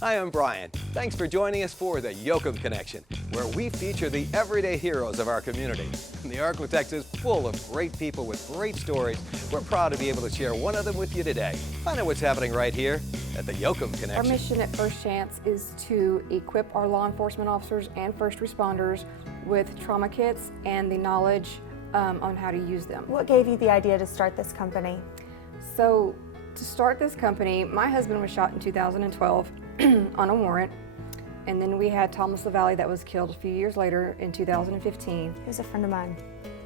Hi, I'm Brian. Thanks for joining us for the Yoakum Connection, where we feature the everyday heroes of our community. The Arklatex is full of great people with great stories. We're proud to be able to share one of them with you today. Find out what's happening right here at the Yoakum Connection. Our mission at First Chance is to equip our law enforcement officers and first responders with trauma kits and the knowledge on how to use them. What gave you the idea to start this company? So to start this company, my husband was shot in 2012 on a warrant, and then we had Thomas LaValle that was killed a few years later in 2015. He was a friend of mine.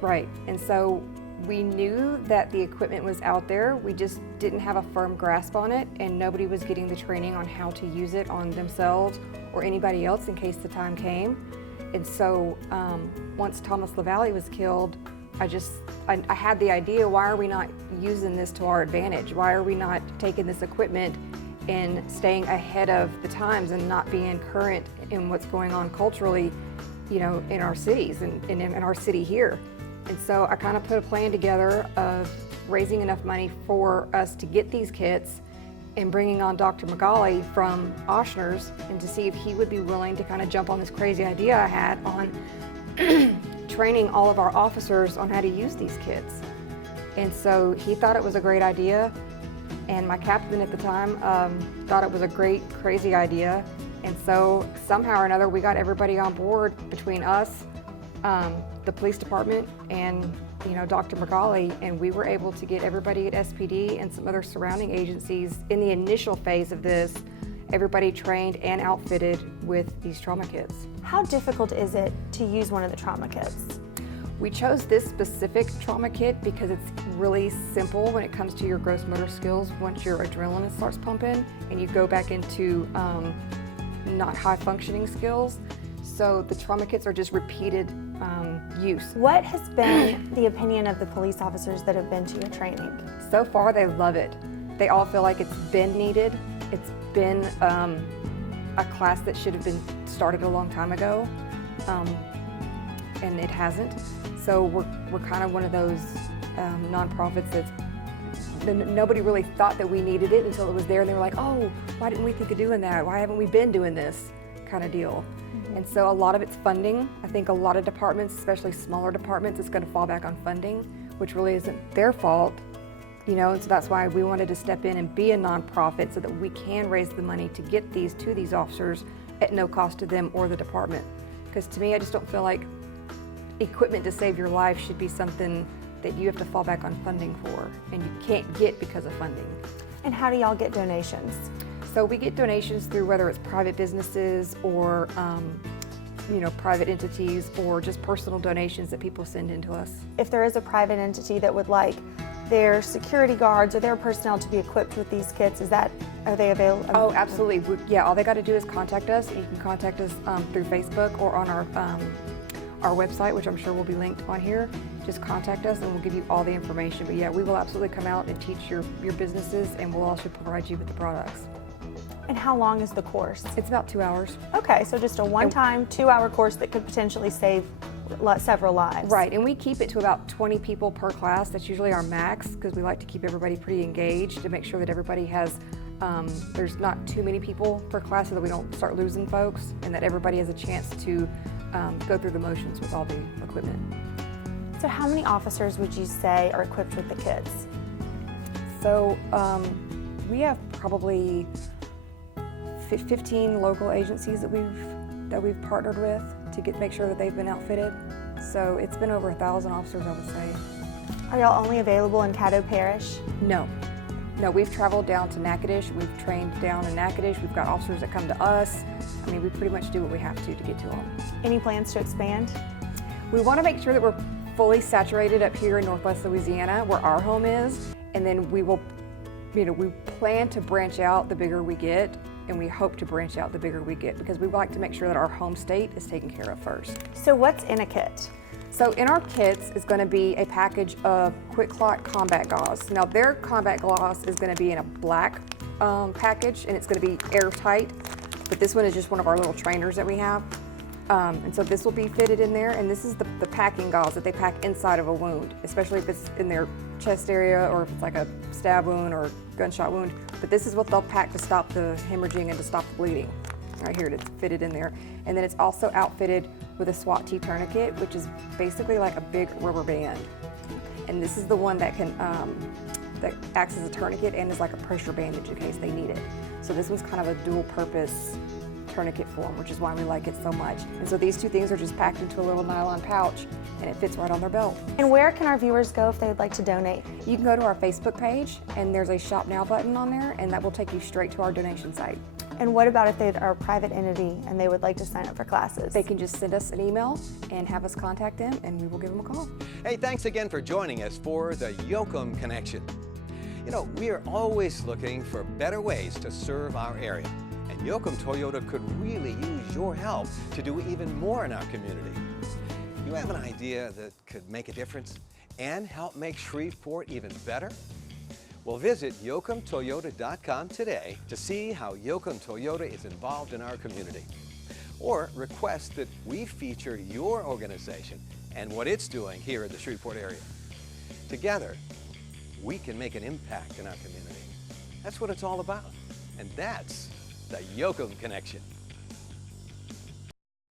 Right, and so we knew that the equipment was out there, we just didn't have a firm grasp on it, and nobody was getting the training on how to use it on themselves or anybody else in case the time came. And so once Thomas LaValle was killed, I had the idea, why are we not using this to our advantage? Why are we not taking this equipment and staying ahead of the times and not being current in what's going on culturally, you know, in our cities and in our city here. And so I kind of put a plan together of raising enough money for us to get these kits and bringing on Dr. Magali from Ochsner's and to see if he would be willing to kind of jump on this crazy idea I had on training all of our officers on how to use these kits. And so he thought it was a great idea, and my captain at the time thought it was a great, crazy idea. And so somehow or another we got everybody on board between us, the police department, and Dr. Magali, and we were able to get everybody at SPD and some other surrounding agencies in the initial phase of this, everybody trained and outfitted with these trauma kits. How difficult is it to use one of the trauma kits? We chose this specific trauma kit because it's really simple when it comes to your gross motor skills. Once your adrenaline starts pumping and you go back into not high functioning skills. So the trauma kits are just repeated use. What has been the opinion of the police officers that have been to your training? So far they love it. They all feel like it's been needed. It's been a class that should have been started a long time ago, and it hasn't. So we're kind of one of those nonprofits that nobody really thought that we needed it until it was there, and they were like, oh, why didn't we think of doing that? Why haven't we been doing this kind of deal? Mm-hmm. And so a lot of it's funding. I think a lot of departments, especially smaller departments, it's going to fall back on funding, which really isn't their fault. And so that's why we wanted to step in and be a nonprofit so that we can raise the money to get these to these officers at no cost to them or the department. Because to me, I just don't feel like equipment to save your life should be something that you have to fall back on funding for, and you can't get because of funding. And how do y'all get donations? So we get donations through whether it's private businesses or private entities, or just personal donations that people send in to us. If there is a private entity that would like their security guards or their personnel to be equipped with these kits, are they available? Oh, absolutely. Yeah, all they got to do is contact us. You can contact us through Facebook or on our website, which I'm sure will be linked on here. Just contact us and we'll give you all the information. But yeah, we will absolutely come out and teach your businesses, and we'll also provide you with the products. And how long is the course? It's about 2 hours. Okay, so just a one-time 2-hour course that could potentially save several lives. Right, and we keep it to about 20 people per class. That's usually our max, because we like to keep everybody pretty engaged to make sure that everybody has, there's not too many people per class so that we don't start losing folks, and that everybody has a chance to go through the motions with all the equipment. So how many officers would you say are equipped with the kits? So we have probably 15 local agencies that we've partnered with to make sure that they've been outfitted. So it's been over 1,000 officers, I would say. Are y'all only available in Caddo Parish? No, we've traveled down to Natchitoches. We've trained down in Natchitoches. We've got officers that come to us. I mean, we pretty much do what we have to get to them. Any plans to expand? We want to make sure that we're fully saturated up here in Northwest Louisiana, where our home is, and then we will, we plan to branch out the bigger we get, and we hope to branch out the bigger we get, because we like to make sure that our home state is taken care of first. So what's in a kit? So in our kits is going to be a package of QuikClot combat gauze. Now their combat gauze is going to be in a black package, and it's going to be airtight, but this one is just one of our little trainers that we have. And so this will be fitted in there, and this is the packing gauze that they pack inside of a wound, especially if it's in their chest area or if it's like a stab wound or gunshot wound. But this is what they'll pack to stop the hemorrhaging and to stop the bleeding. Right here, it's fitted in there. And then it's also outfitted with a SWAT T tourniquet, which is basically like a big rubber band. And this is the one that can, that acts as a tourniquet and is like a pressure bandage in case they need it. So this one's kind of a dual purpose tourniquet form, which is why we like it so much. And so these two things are just packed into a little nylon pouch and it fits right on their belt. And where can our viewers go if they'd like to donate? You can go to our Facebook page and there's a Shop Now button on there, and that will take you straight to our donation site. And what about if they are a private entity and they would like to sign up for classes? They can just send us an email and have us contact them, and we will give them a call. Hey, thanks again for joining us for the Yoakum Connection. You know, we are always looking for better ways to serve our area, and Yoakum Toyota could really use your help to do even more in our community. You have an idea that could make a difference and help make Shreveport even better? Well, visit YoakumToyota.com today to see how Yoakum Toyota is involved in our community. Or request that we feature your organization and what it's doing here in the Shreveport area. Together, we can make an impact in our community. That's what it's all about. And that's the Yoakum Connection.